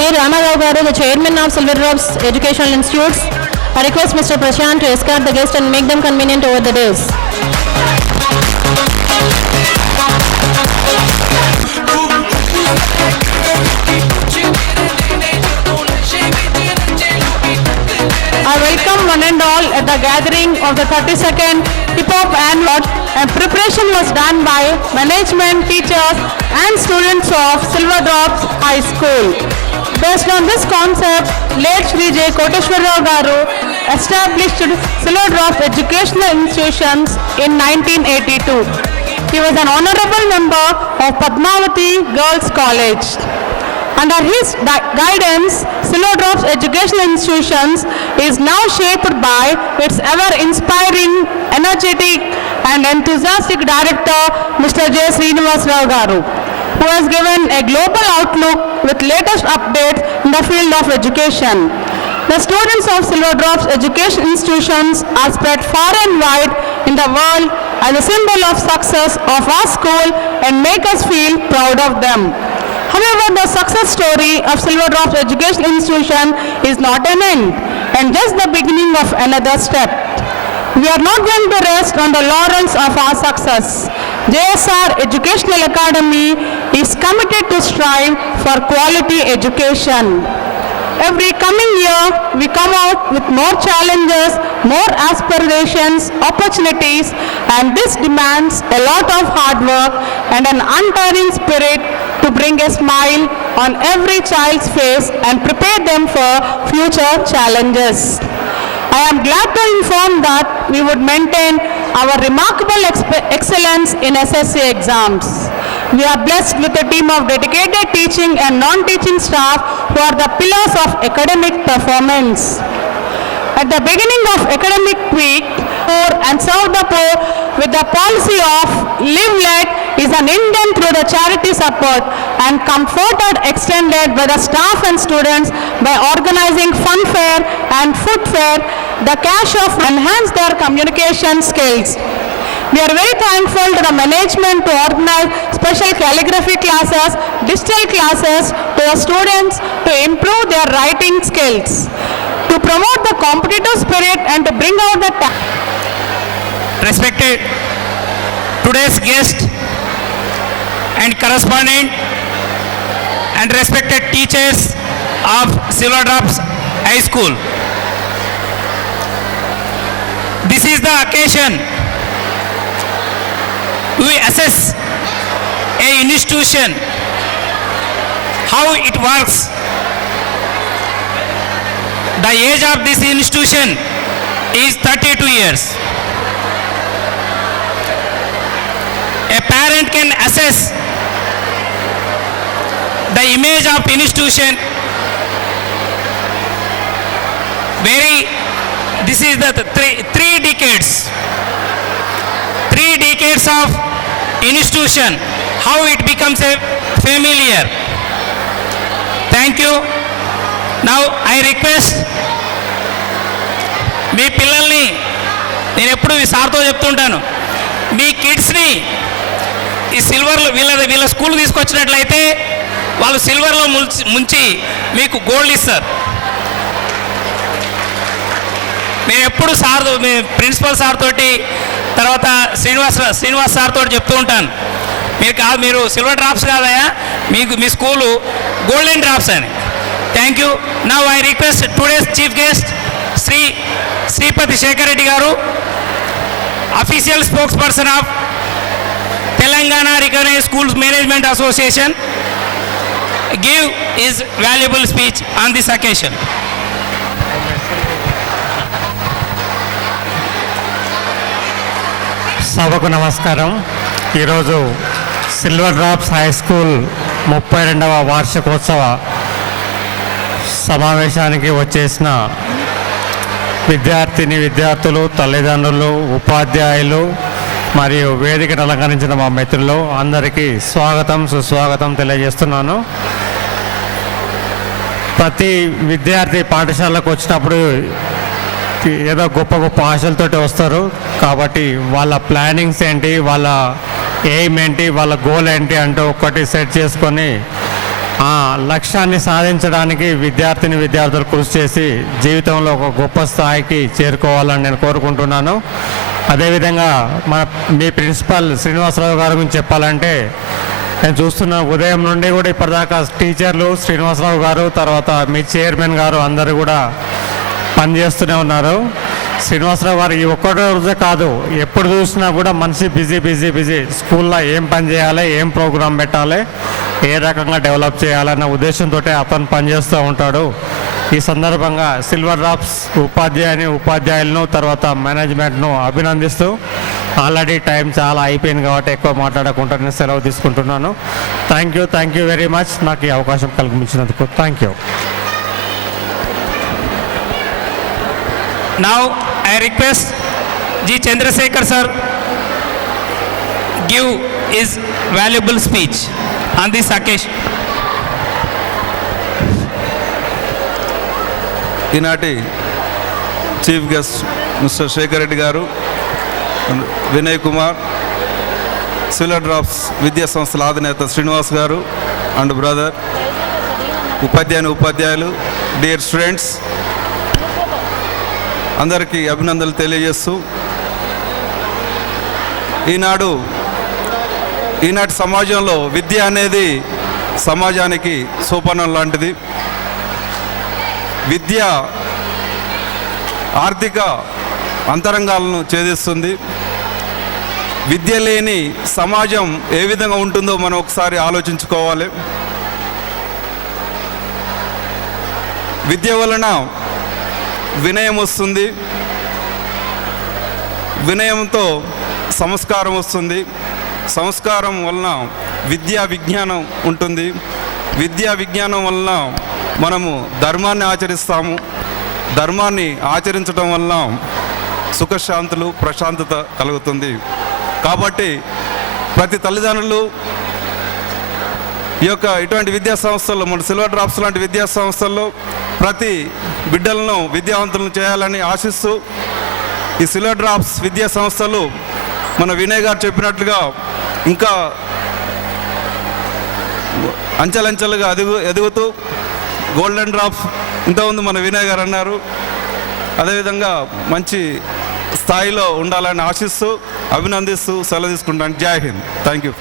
J. Ramarao Garu, the chairman of Silver Drops Educational Institutes. I request Mr. Prashant to escort the guests and make them convenient over the days. I welcome one and all at the gathering of the 32nd Hip Hop Annual, and preparation was done by management, teachers and students of Silver Drops High School. Based on this concept, late Shri J. Koteshwarrao Garu established Silver Drops Educational Institutions in 1982. He was an honorable member of Padmavati Girls College. Under his guidance, Silver Drops Educational Institutions is now shaped by its ever-inspiring, energetic and enthusiastic director, Mr. J. Srinivas Rao Garu, who has given a global outlook with latest updates in the field of education. The students of Silver Drops Education Institutions are spread far and wide in the world as a symbol of success of our school and make us feel proud of them. However, the success story of Silver Drops Education Institution is not an end and just the beginning of another step. We are not going to rest on the laurels of our success. JSR Educational Academy is committed to strive for quality education. Every coming year, we come out with more challenges, more aspirations, opportunities, and this demands a lot of hard work and an untiring spirit to bring a smile on every child's face and prepare them for future challenges. I am glad to inform that we would maintain our remarkable excellence in SSC exams. We are blessed with a team of dedicated teaching and non-teaching staff who are the pillars of academic performance. At the beginning of academic week, poor and serve the poor with the policy of live let is an indent through the charity support and comforted extended by the staff and students by organizing fun fair and food fair. The cash of enhance their communication skills. We are very thankful to the management to organize special calligraphy classes, digital classes to the students to improve their writing skills, to promote the competitive spirit and to bring out the Respected today's guest and correspondent and respected teachers of Silver Drops High School. This is the occasion we assess a institution, how it works. The age of this institution is 32 years. A parent can assess the image of institution this is the three decades. 3 decades of institution, how it becomes a familiar. Thank you. Now I request మీ పిల్లల్ని నేను ఎప్పుడు ఈ సార్తో చెప్తుంటాను, మీ కిడ్స్ని ఈ సిల్వర్లో వీళ్ళ school తీసుకొచ్చినట్లయితే వాళ్ళు సిల్వర్లో ముంచి మీకు గోల్డ్ ఇస్తారు. నేను ఎప్పుడు మీ ప్రిన్సిపల్ సార్ తోటి తర్వాత శ్రీనివాస్ సార్ తోటి చెప్తూ ఉంటాను, మీరు సిల్వర్ డ్రాప్స్ కాదయా, మీ స్కూలు గోల్డెన్ డ్రాప్స్ అని. Thank you. Now I request today's chief guest Sripathi Sekhar Reddy garu, official spokesperson of Telangana recognised schools management association, give his valuable speech on this occasion. సభకు నమస్కారం. ఈరోజు సిల్వర్ డ్రాప్స్ హై స్కూల్ 32వ వార్షికోత్సవ సమావేశానికి వచ్చేసిన విద్యార్థులు, తల్లిదండ్రులు, ఉపాధ్యాయులు మరియు వేదికను అలంకరించిన మా మిత్రులు అందరికీ స్వాగతం, సుస్వాగతం తెలియజేస్తున్నాను. ప్రతి విద్యార్థి పాఠశాలకు వచ్చినప్పుడు ఏదో గొప్ప గొప్ప ఆశలతోటి వస్తారు. కాబట్టి వాళ్ళ ప్లానింగ్స్ ఏంటి, వాళ్ళ ఎయిమ్ ఏంటి, వాళ్ళ గోల్ ఏంటి అంటూ ఒక్కటి సెట్ చేసుకొని ఆ లక్ష్యాన్ని సాధించడానికి విద్యార్థులు కృషి చేసి జీవితంలో ఒక గొప్ప స్థాయికి చేరుకోవాలని నేను కోరుకుంటున్నాను. అదేవిధంగా మీ ప్రిన్సిపల్ శ్రీనివాసరావు గారి గురించి చెప్పాలంటే, నేను చూస్తున్న ఉదయం నుండి కూడా ఇప్పటిదాకా టీచర్లు శ్రీనివాసరావు గారు, తర్వాత మీ చైర్మన్ గారు అందరూ కూడా పనిచేస్తూనే ఉన్నారు. శ్రీనివాసరావు గారు ఈ ఒక్కటే రోజే కాదు, ఎప్పుడు చూసినా కూడా మనిషి బిజీ స్కూల్లో ఏం పని చేయాలి, ఏం ప్రోగ్రాం పెట్టాలి, ఏ రకంగా డెవలప్ చేయాలన్న ఉద్దేశంతో అతను పనిచేస్తూ ఉంటాడు. ఈ సందర్భంగా సిల్వర్ డ్రాప్స్ ఉపాధ్యాయులను తర్వాత మేనేజ్మెంట్ను అభినందిస్తూ, ఆల్రెడీ టైం చాలా అయిపోయింది కాబట్టి ఎక్కువ మాట్లాడకుండా నేను సెలవు తీసుకుంటున్నాను. థ్యాంక్ యూ వెరీ మచ్ నాకు ఈ అవకాశం కల్పించినందుకు. Thank you. Now I request G. Chandrasekhar sir give his valuable speech on this occasion. ఈనాటి chief guest mister Shekhar Reddy garu, Vinay Kumar, silver drops విద్యా సంస్థల అధినేత శ్రీనివాస్ గారు అండ్ బ్రదర్, ఉపాధ్యాయులు, డియర్ స్టూడెంట్స్, అందరికీ అభినందనలు తెలియజేస్తూ, ఈనాటి సమాజంలో విద్య అనేది సమాజానికి సోపానం లాంటిది. విద్య ఆర్థిక అంతరంగాలను ఛేదిస్తుంది. విద్య లేని సమాజం ఏ విధంగా ఉంటుందో మనం ఒకసారి ఆలోచించుకోవాలి. విద్య వలన వినయం వస్తుంది, వినయంతో సంస్కారం వస్తుంది, సంస్కారం వలన విద్యా విజ్ఞానం ఉంటుంది, విద్యా విజ్ఞానం వలన మనము ధర్మాన్ని ఆచరిస్తాము, ధర్మాన్ని ఆచరించడం వలన సుఖశాంతులు ప్రశాంతత కలుగుతుంది. కాబట్టి ప్రతి తల్లిదండ్రులు ఇటువంటి విద్యా సంస్థల్లో, మన సిల్వర్ డ్రాప్స్ లాంటి విద్యా సంస్థల్లో ప్రతి బిడ్డలను విద్యావంతులను చేయాలని ఆశిస్తూ, ఈ సిల్వర్ డ్రాప్స్ విద్యా సంస్థలు మన వినయ్ గారు చెప్పినట్లుగా ఇంకా అంచెలంచెలుగా ఎదుగుతూ గోల్డెన్ డ్రాప్స్ ఇంతకుముందు మన వినయ్ గారు అన్నారు, అదేవిధంగా మంచి స్థాయిలో ఉండాలని ఆశిస్తూ అభినందిస్తూ సెలవు తీసుకుంటాను. జై Hind. Thank you.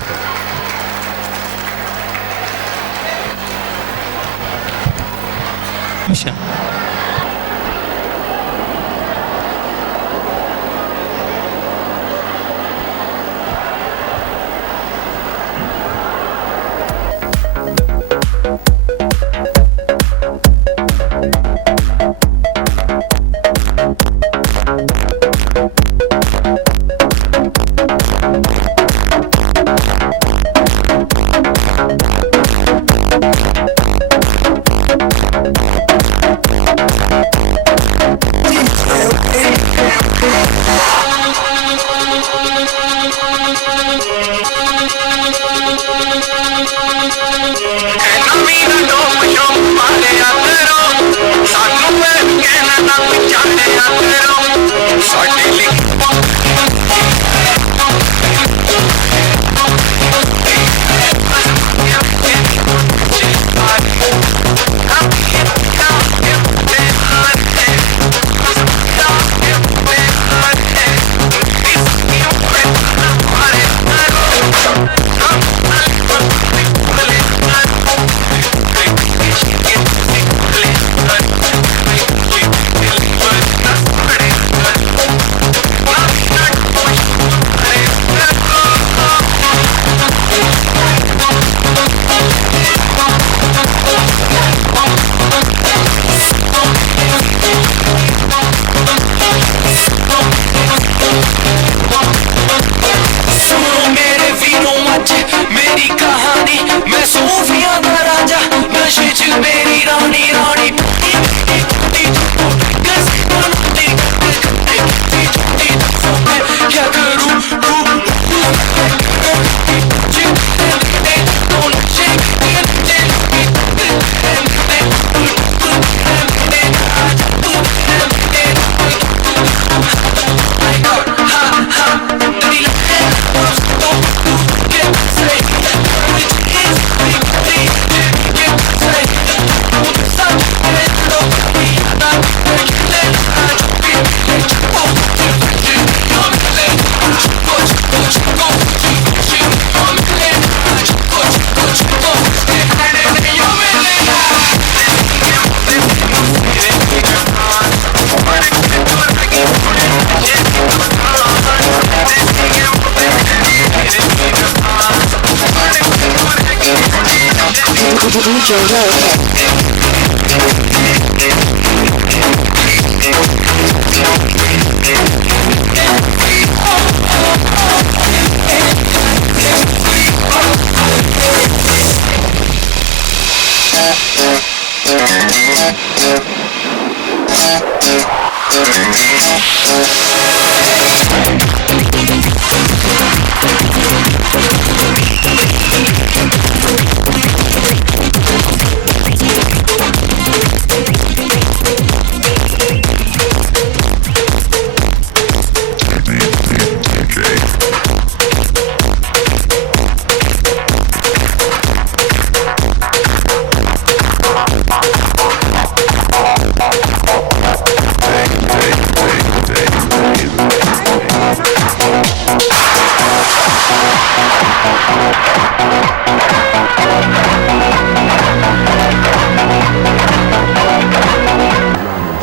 DJ Loco.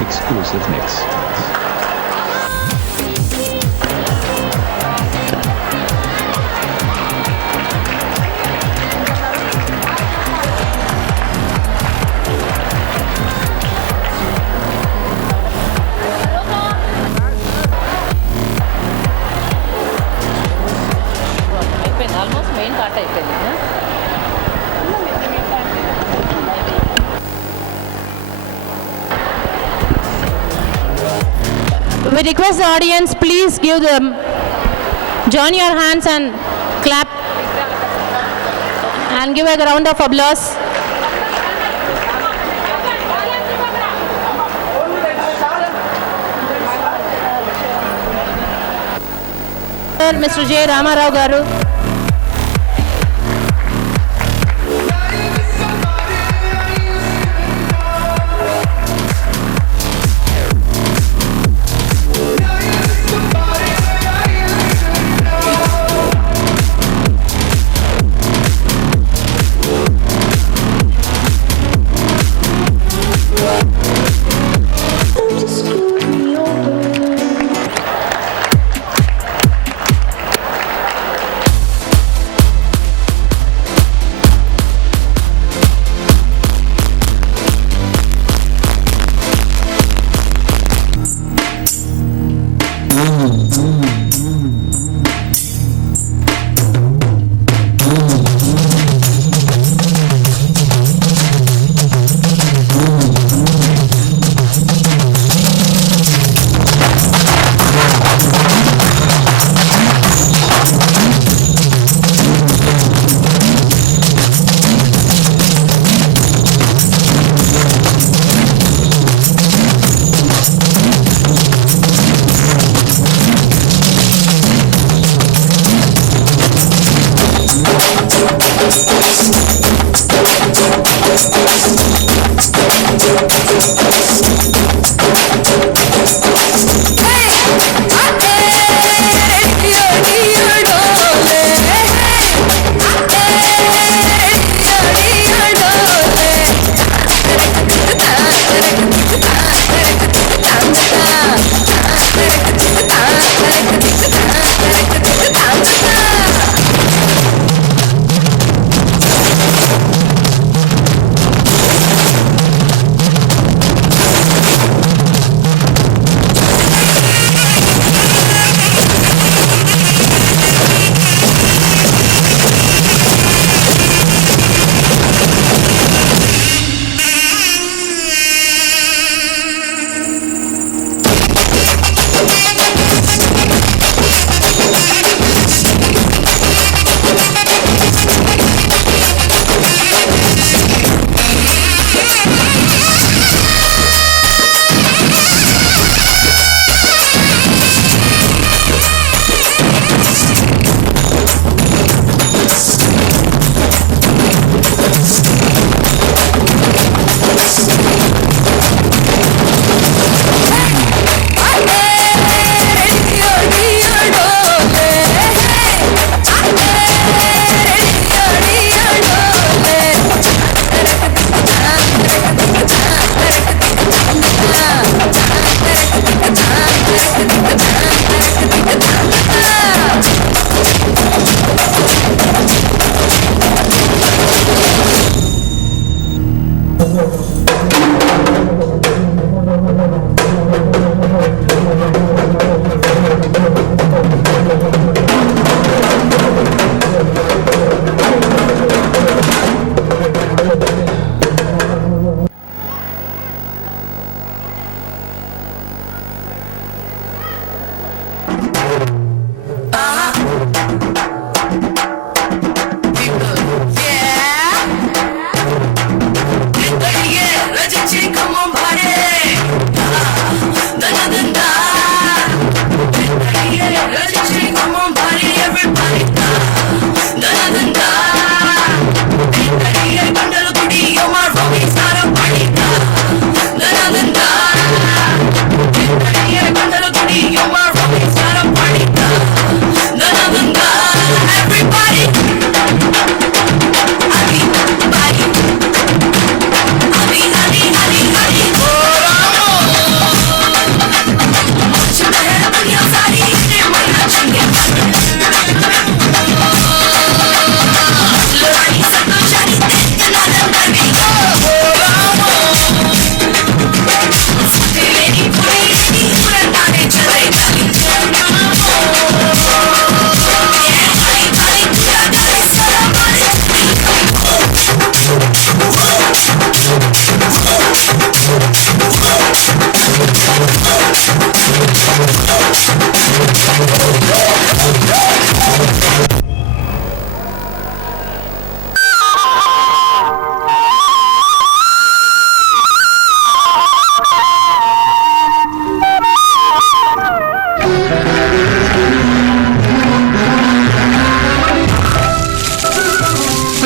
Exclusive mix. అయిపోయింది ఆల్మోస్ట్ మెయిన్ పార్ట్ అయిపోయింది We request the audience, please give them, join your hands and clap and give a round of applause. Mr. J. Ramarao garu.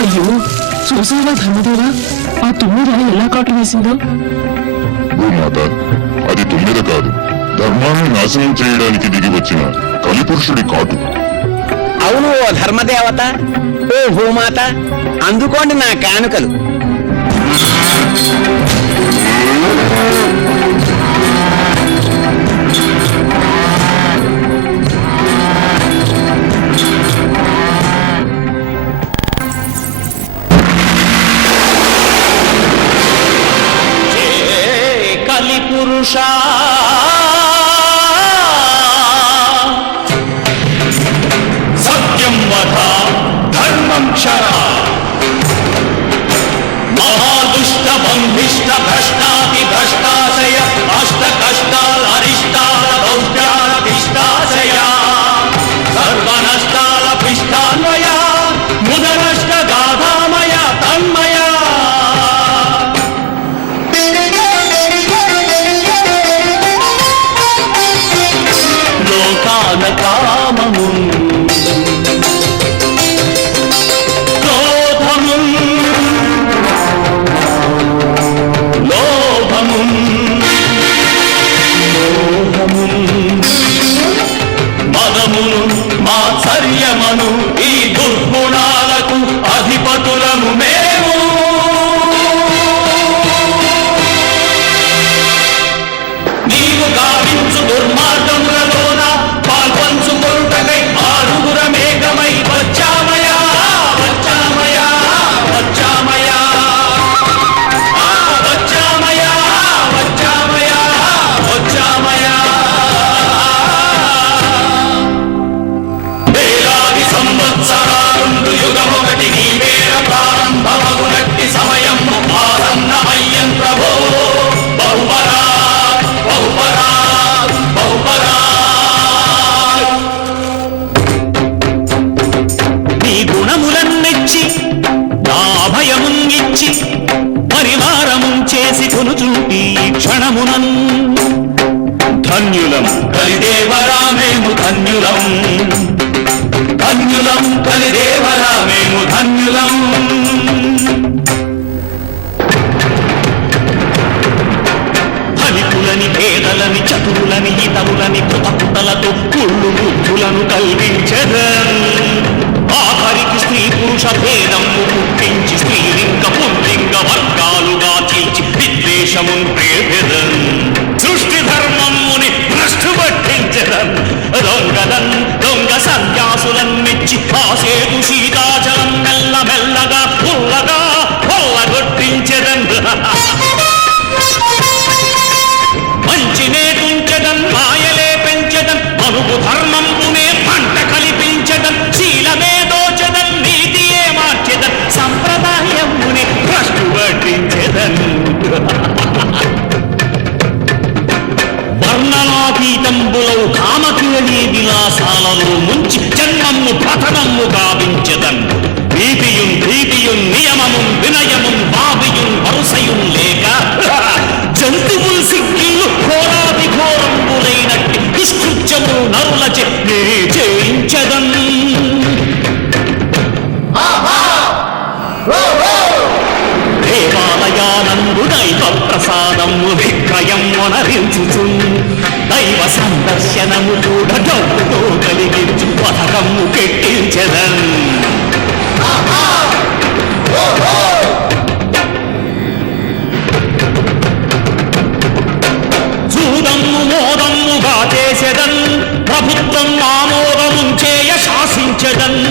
అయ్యో, చూసావా ధర్మదేవా, ఆ తుమ్మిద ఎలా కాటు వేసిందో? భూమాత, అది తుమ్మిద కాదు, ధర్మాన్ని నాశనం చేయడానికి దిగి వచ్చిన కలిపురుషుడి కాటు. అవును ఓ ధర్మదేవత, ఓ భూమాత, అందుకోండి నా కానుకలు. కలిపురుషా సత్యం వద ధర్మం క్షర మహాదుష్ట బంధిష్ట భ్రష్టాతి భ్రష్టాశయ అష్ట కష్టాల అరిష్టాల దౌర్జాల దిష్టాశయ సర్వనష్టాల పిష్టాన్వయ ముదనష్ట గాధామయ తన్మయ లోకాల కామము క్రోధము లోభము మోహము మదమును మాత్సర్యమను ఈ దుర్గుణాలకు అధిపతులము మేము. నీవు గావించు దుర్మార్గములలోన పాల్పంచు కొరుటకై ఆరుగురమేకమై వచ్చామయా వచ్చామయా వచ్చామయా వచ్చామయా వచ్చామయా వచ్చామయా. వేలాది సంవత్సరాలుండు యుగమొకటి నీ వేర ప్రారంభమగునట్టి సమయం ఆసన్నమయ్యం ప్రభో. బహుపరా బహుపరా బహుపరా నీ గుణములన్నెచ్చి నా అభయమున్నిచ్చి పరివారము చేసి కొనుచుంటి క్షణమునం ధన్యులం కలిదేవరా మేము ధన్యులం ధన్యులం కలిదేవరా మేము ధన్యులం. ధనికులని పేదలని చతురులని ఇతరులని కృతకుతలతో కుళ్ళు బుద్ధులను కల్పించదన్. ఆఖరికి స్త్రీ పురుష భేదము పుట్టించి స్త్రీలింగ పుల్లింగ వర్గాలుగా చీల్చి విద్వేషమును ప్రేపెదన్. సృష్టి ధర్మముని భ్రష్టు పట్టించదన్. దొంగదన్ దొంగ సన్యాసులను మెచ్చి కాసేపు సీతాచలం మెల్ల మెల్లగా పుల్లగా కొల్లగొట్టించదన్. మంచినే తుంచదన్ మాయలే పెంచదన్ మనుగు ధర్మంపునే పంట కల్పించదన్. శీలమే దోచదన్ నీతియే మార్చెదన్ సంప్రదాయమునే భ్రష్టు పట్టించదన్. వర్ణనాతీతంబులో కామకిరణీ విలాసాలలో ముంచి జన్మము పతనము గావించదన్. నీతియున్ భీతియున్ నియమమున్ వినయమున్ భావియున్ వరుసయున్ లేక జంతువులు సిగ్గిళ్ళు ఘోరాది ఘోరంబులైనట్టి దుష్కృత్యము నరులచే నే జయించదన్. దేవాలయానందు దైవ ప్రసాదము విక్రయం వనరించుచు దైవ సందర్శనము కూడా డబ్బుతో కలిగించు పథకము కెట్టించదన్. జూదమ్ము మోదమ్ముగా చేసెదన్ ప్రభుత్వం ఆమోదము చేయ శాసించదన్.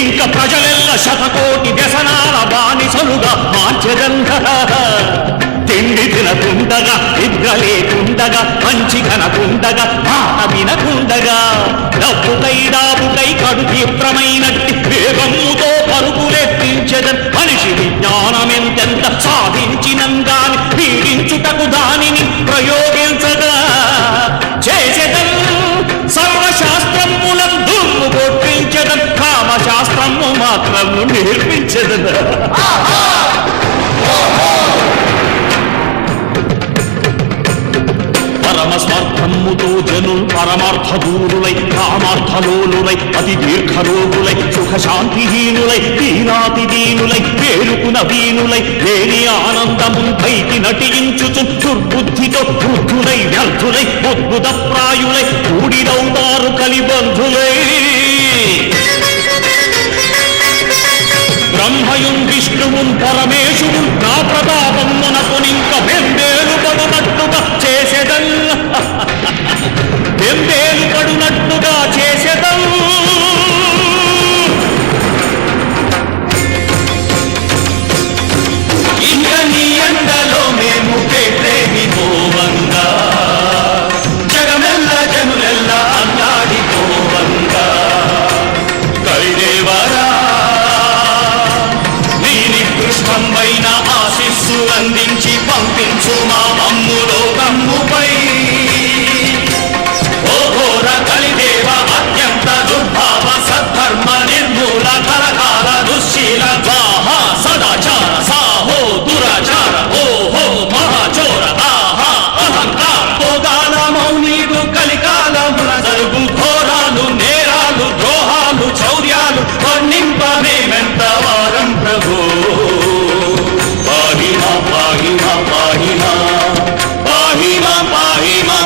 ఇంక ప్రజలెల్ల శతకోటి వ్యసనాల బానిసలుగా మార్చెదన్. తిండి తినకుండగా నిద్ర లేకుండగా మంచి కనకుండగా మాట వినకుండగా డబ్బుకై డాబుకై కడు తీవ్రమైనట్టి వేగమ్ముతో పరుగులెత్తించదన్. మనిషి విజ్ఞానమెంతెంత సాధించినంగాని పీడించుటకు దానిని ప్రయోగించగా నేర్పించదనా? పరమస్వార్థముతో జనులు పరమార్థ దూరులై కామార్థలోలులై అతి దీర్ఘరోగులై సుఖశాంతిహీనులై దీనాతి దీనులై పేరుకున వీనులై లేని ఆనందము పైకి నటించుచు దుర్బుద్ధితో వృద్ధులై వ్యర్థులై ఉద్భుత ప్రాయులై కూడిదవుతారు కలిబంధులై బ్రహ్మయుం విష్ణువుం పరమేశువు నా ప్రతాపమునకునింక బెంబేలు పడునట్టుగా చేసేదల్ బెంబేలు పడునట్టుగా చేసేదల్ ఇంక నీ ఎండలో మేము పెట్టేమి పోవంగా జగమెల్ల జనులెల్ల అల్లాడిపోవంగా కైదేవరా కృష్ణమైన ఆశిస్సు అందించి పంపించు మా మమ్ములో కమ్ముపై ఓ ఘోర కలిదేవ అత్యంత దుర్భావ సద్ధర్మ నిర్మూల కలకాల దుశ్శీల ద్వాహ సదాచార సాహో దురాచార ఓహో మహాచోర ఆహా అహంకార పోగాల మౌనీడు కలికాలమున జరుగు ఘోరాలు నేరాలు ద్రోహాలు చౌర్యాలు వర్ణింపమేమెంత వారం ప్రభు పాహి మా పాహి మా పాహి మా పాహి మా పాహి మా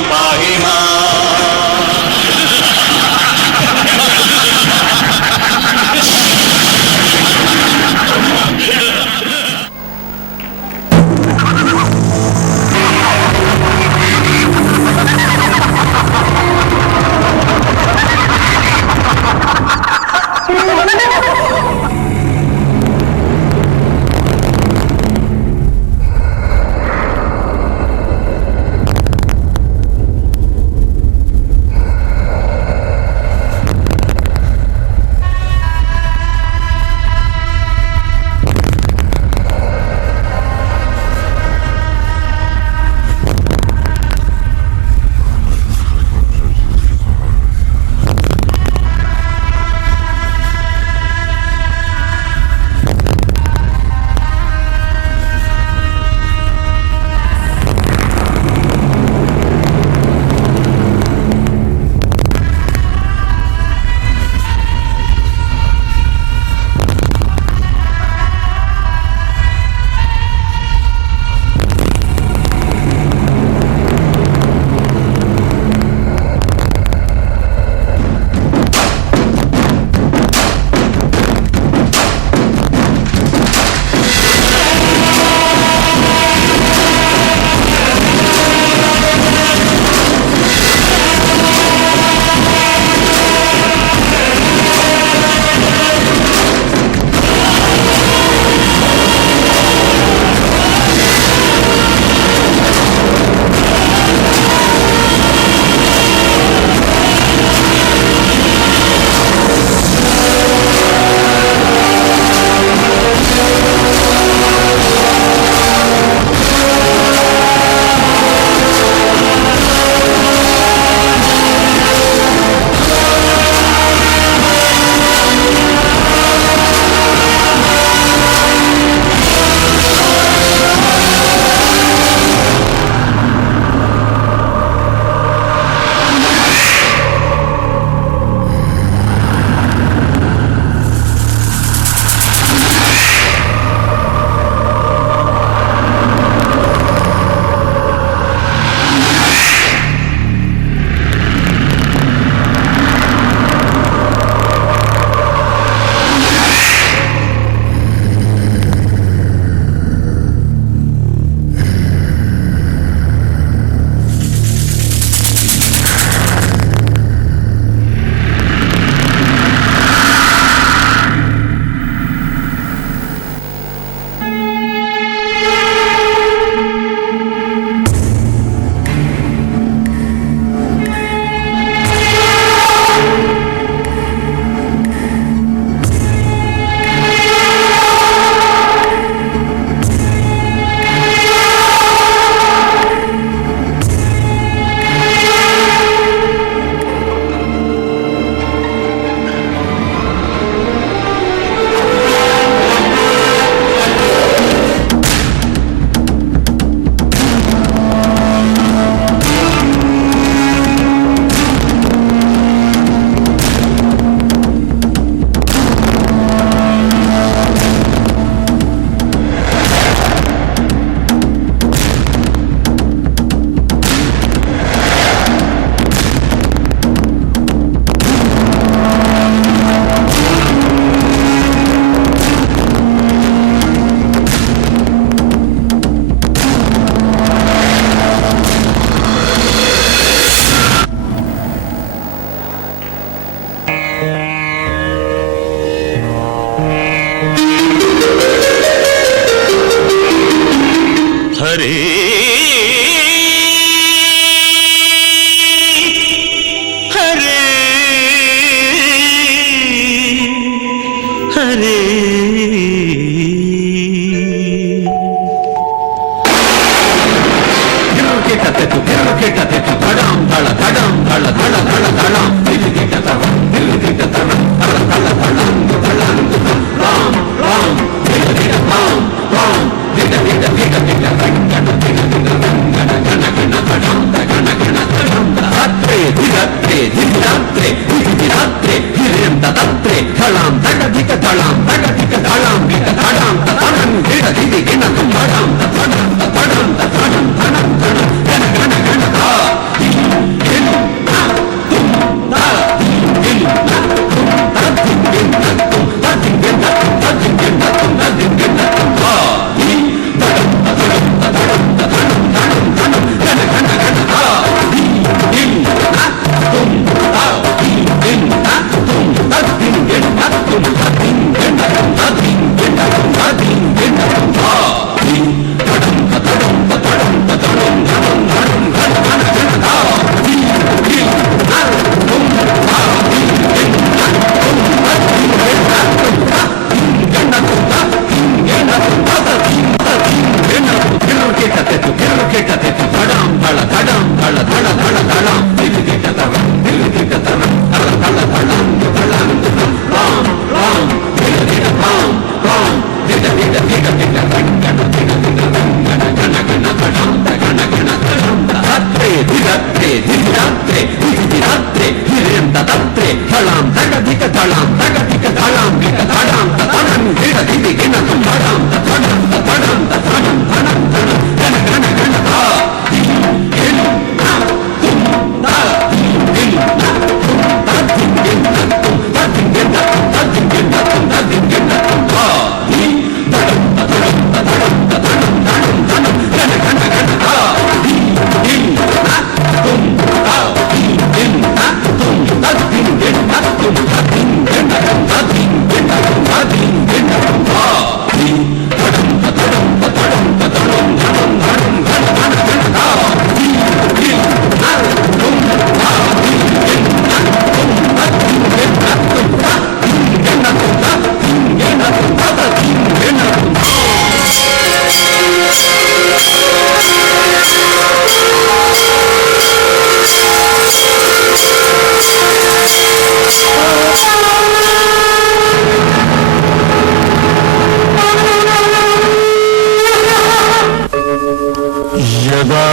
यदा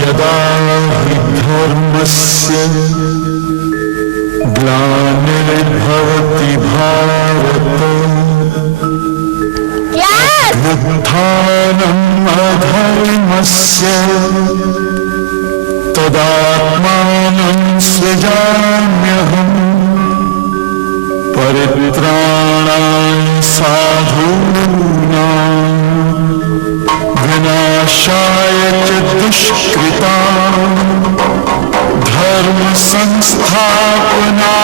यदा हि धर्मस्य ग्लानिर्भवति भारत उत्थानम् अधर्मस्य तदात्मानं सृजाम्यहम् परित्राणाय साधूनां विनाशाय च दुष्कृतां धर्म संस्थापना